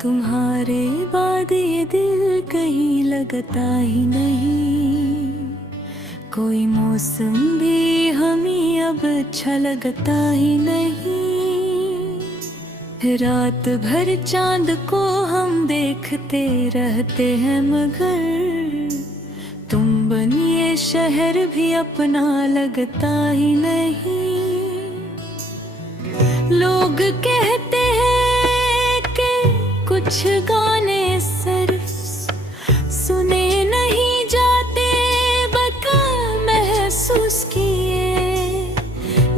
तुम्हारे बाद ये दिल कहीं लगता ही नहीं, कोई मौसम भी हमें अब अच्छा लगता ही नहीं। रात भर चांद को हम देखते रहते हैं, मगर तुम बनिए शहर भी अपना लगता ही नहीं। लोग कहते हैं कि कुछ गाने सिर्फ सुने नहीं जाते, बल्कि महसूस किए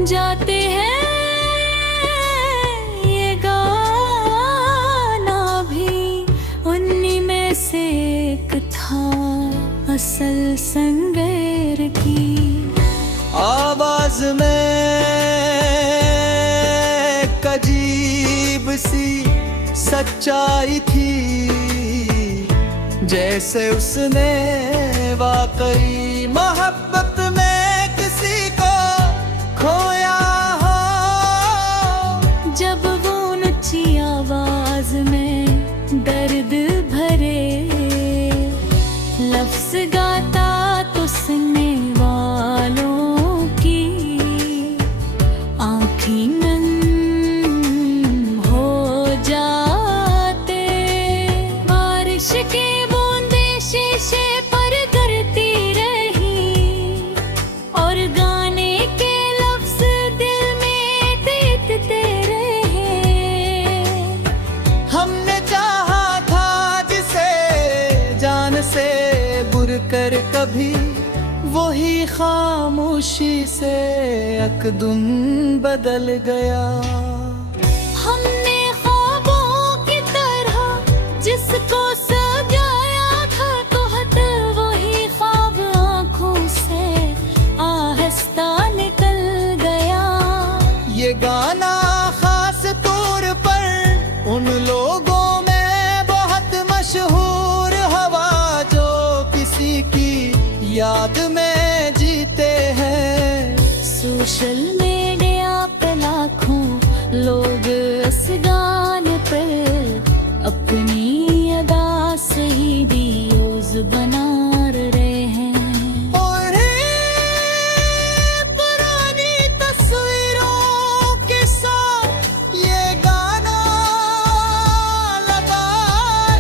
जाते हैं। ये गाना भी उन्हीं में से एक था, असल संगीत की आवाज में अजीब सी सच्चाई थी, जैसे उसने वाकई मोहब्बत में किसी को खोया हो। जब वो ऊंची आवाज में दर्द भरे लफ्ज गाता तो सुनने वालों की आँखें नम हो जाते। बारिश के बूंदे शीशे पर गिरती रही और गाने के लफ्ज दिल में देते रहे। हमने चाहा था जिसे जान से बुरकर कभी, वही खामोशी से अकदम बदल गया। हमने ख्वाबों की तरह जिसको सजाया था, तो हद वही ख्वाब आँखों से आहिस्ता निकल गया। ये गाना खास तौर पर उन लोगों में बहुत मशहूर हवा, जो किसी की याद में जीते हैं। सोशल मीडिया पे लाखों लोग इस गाने पर अपनी अदा से ही वीडियोज बना रहे हैं। और पुरानी तस्वीरों के साथ ये गाना लगा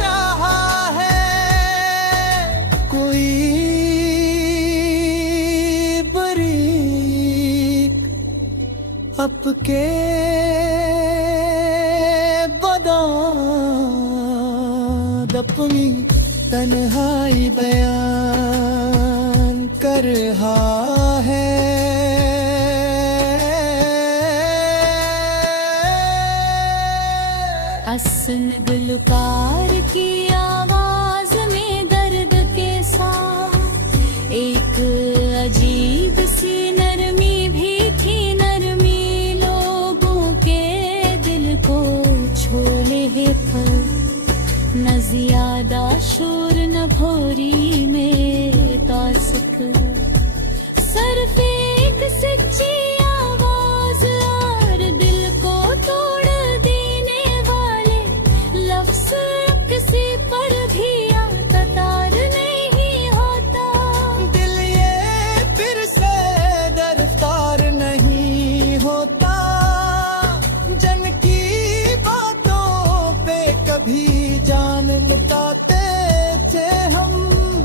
रहा है। कोई आपके बदाद अपनी तन्हाई बयान कर रहा है। असन गुलकार की आवाज में दर्द के साथ एक अजीब सी नरमी भी थी। नरमी लोगों के दिल को छोले पर, न ज्यादा शोर न भोरी में तासक, सिर्फ एक सच्ची आवाज और दिल को तोड़ देने वाले लफ्ज। किसी पर भी आता तार नहीं होता, दिल ये फिर से गिरफ्तार नहीं होता। जन की बातों पे कभी जान लुटाते थे हम,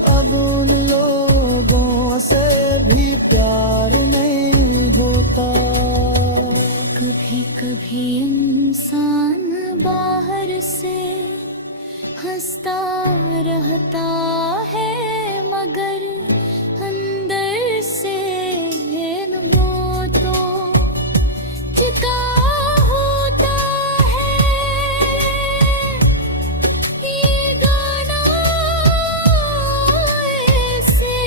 अब उन लोगों से भी प्यार नहीं होता। कभी कभी इंसान बाहर से हंसता रहता है, मगर अंदर से वो तो चिका होता है। ये गाना ऐसे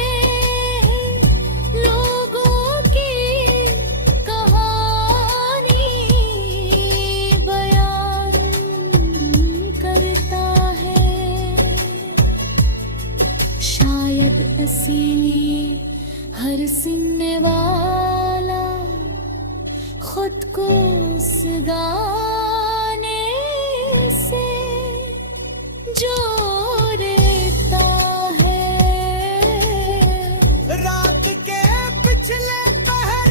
लोगों की कहानी असली हर सुनने वाला खुद को उस गाने से जोड़ता है। रात के पिछले पहर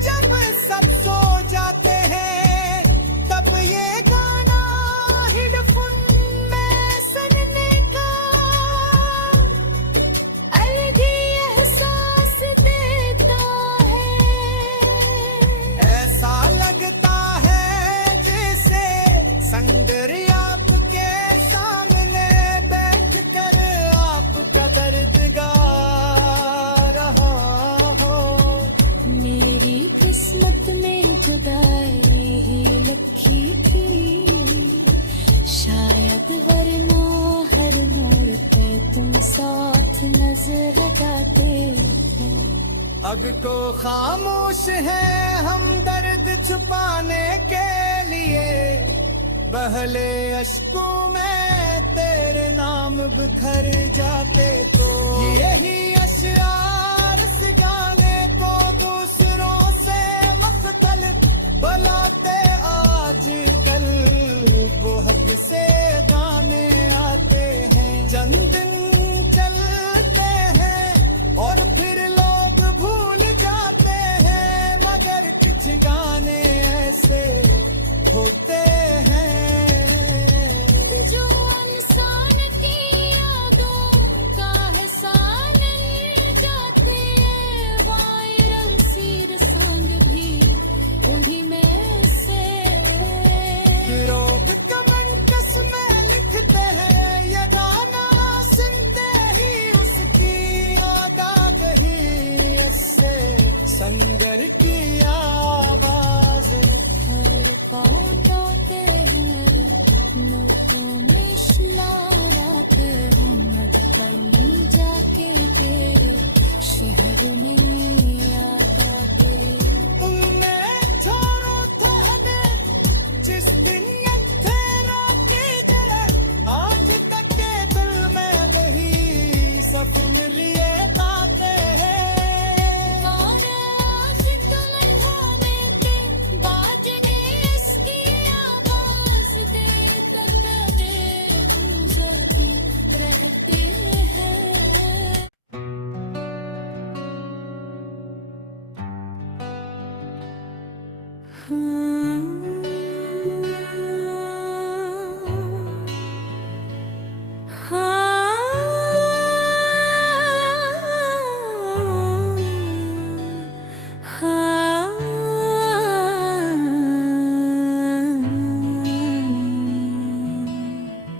जब सब सो जाते हैं, तब ये गाना हेडफोन में सुनने का अलग ही एहसास देता है। ऐसा लगता है जैसे संदर आपके सामने बैठ कर आपका दर्द गा रहा हो। मेरी किस्मत में जुदाई ही लिखी थी शायद, वरना हर मोड़ पे तुम साथ नजर लगाते थे। अब तो खामोश है हम दर्द छुपाने के लिए, बहले अश्कों में तेरे नाम बिखर जाते तो यही अशआर इस गाने को दूसरों से मख्तल बुलाते। आज कल वो हद से गाने आते हैं, चंद दिन चलते हैं और फिर लोग भूल जाते हैं, मगर कुछ गाने ऐसे होते हैं जो इंसान की यादों का एहसान जाते हैं। वायरल सीर संग भी उन्हीं में से। लोग कमेंट्स में लिखते हैं ये गाना सुनते ही उसकी याद आ गई। इससे संगर की आवाज हर पाते हैं नोटों में शरारते हम कहीं जाके तेरे शहर में याद आते। तुमने छोड़ो था हमें जिस दिन ये तेरा की जगह, आज तक के दिल में नहीं सब मिलिए गाते हैं।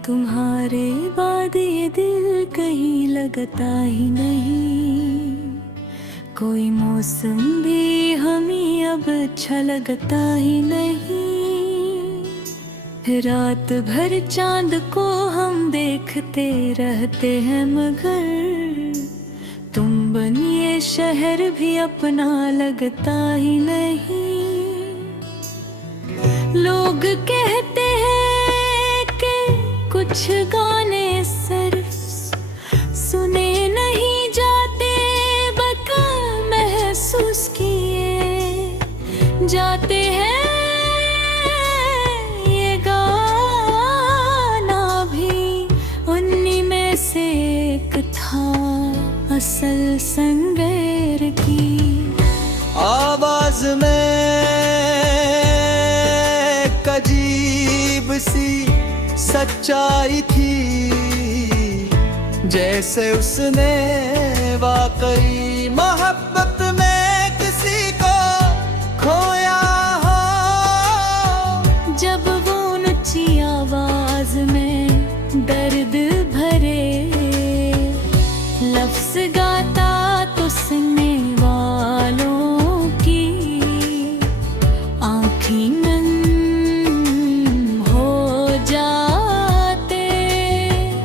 तुम्हारे बाद ये दिल कहीं लगता ही नहीं, कोई मौसम भी हमें अब अच्छा लगता ही नहीं। रात भर चांद को हम देखते रहते हैं, मगर तुम बनिए शहर भी अपना लगता ही नहीं। लोग कहते हैं कि कुछ गाने सिर्फ सुने नहीं जाते, बल्कि महसूस किए जाते हैं। ये गाना भी उन्हीं में से एक था, असल संगेर की आवाज में एक अजीब सी सच्चाई थी, जैसे उसने वाकई मोहब्बत में किसी को खोया हो। जब वो ऊंची आवाज में दर्द भरे लफ्ज गाता तो सुनने वालों की आँखें नम हो जाते।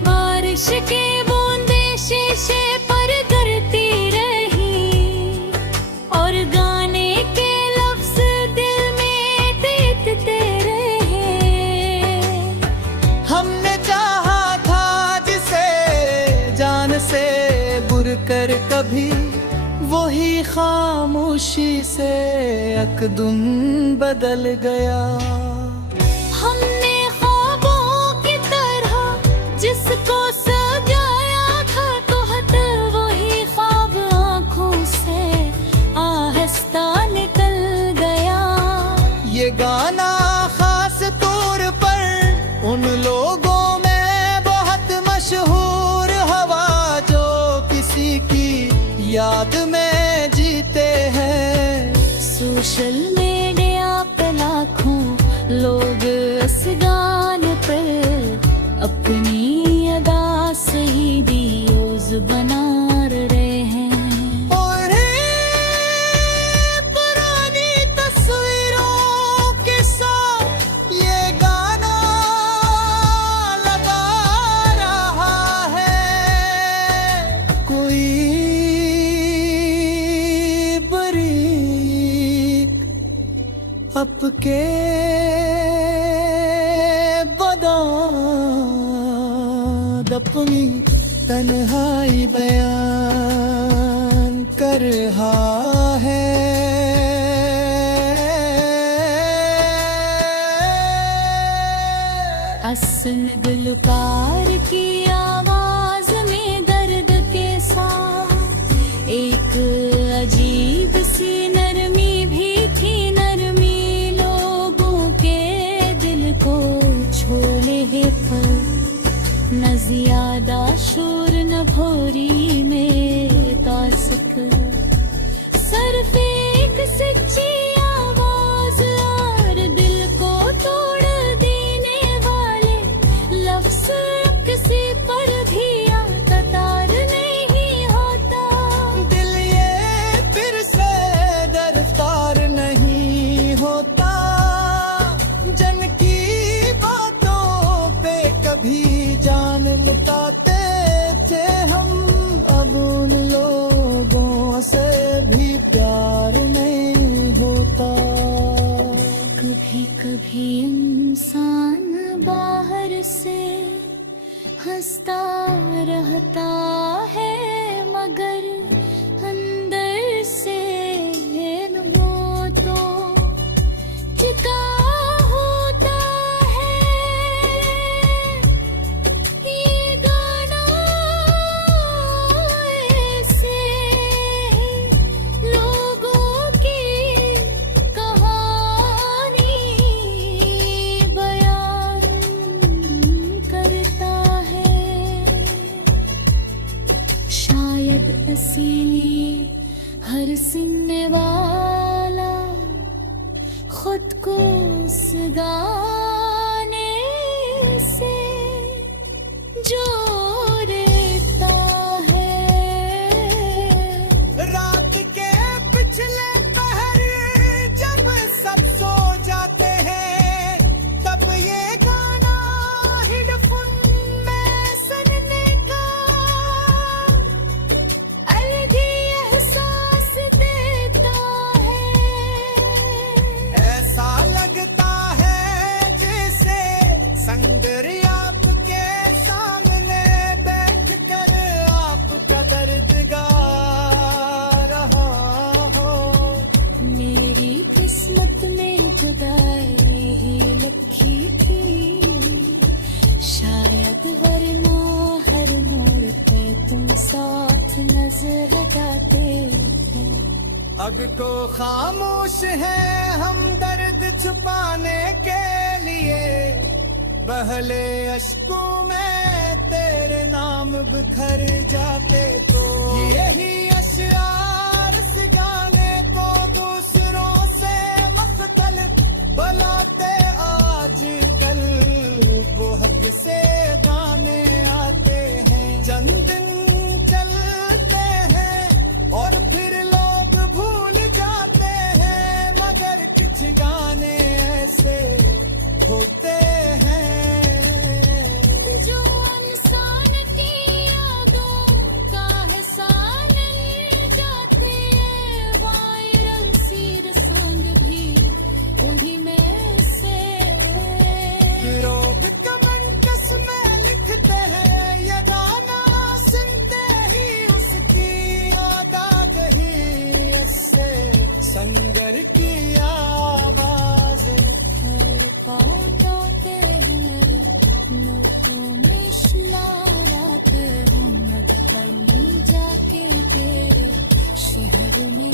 बारिश के बूंदे शीशे पर गिरती रही और गाने के लफ्ज दिल में देते रहे। हमने चाहा था जिसे जान से बुर कर कभी वही खामोशी से यकदम बदल गया। हमने ख्वाबों की तरह जिसको सजाया था तोहत वही ख्वाब आँखों से आहिस्ता निकल गया। ये गाना खास तौर पर उन लोगों में बहुत मशहूर हवा जो किसी की याद में जीते हैं। सोशल मीडिया पे लाखों लोग इस गाने पर अपनी अदा से ही वीडियोस बना रहे हैं। और पुरानी तस्वीरों के साथ ये गाना लगा रहा है। कोई बारीक आपके अपनी तन्हाई बयान कर रहा है। असल गुलकार की आवाज में दर्द के साथ एक अजीब सी नरमी भी थी। नरमी लोगों के दिल को छोले पर न ज्यादा शोर न भोरी में तासक सिर्फ एक सच्ची आवाज और दिल को तोड़ देने वाले लफ्ज किसी पर भी आता तार नहीं होता। दिल ये फिर से गिरफ्तार नहीं होता। जन की बातों पे कभी जान मिटाते थे हम, अब उन लोगों से भी प्यार नहीं होता। कभी कभी इंसान बाहर से हंसता रहता है मगर अंदर से वो तो चिका होता है। ये गाना ऐसे लोगों की कहानी बयान करता है। शायद इसीलिए हर सुनने वाला खुद को उस गाने से जोड़ता है। रात के पिछले पहर जब सब सो जाते हैं तब ये गाना हेडफोन में सुनने का अलग ही एहसास देता है। ऐसा लगता है जैसे संगर आपके सामने बैठ कर आपका दर्द गा रहा हो। मेरी किस्मत में जुदाई ही लिखी थी शायद, वरना हर मोड़ पे तुम साथ नजर लगाते थे। अब तो खामोश है हम दर्द छुपाने के लिए, बहले अश्कों में तेरे नाम बिखर जाते तो यही अशआर इस गाने को दूसरों से मुख्तलिफ बुलाते। आज कल वो हक से गाने आते हैं, चंद दिन चलते हैं और फिर लोग भूल जाते हैं, मगर कुछ गाने ऐसे होते हैं जो इंसान की यादों का के तेरे शहर में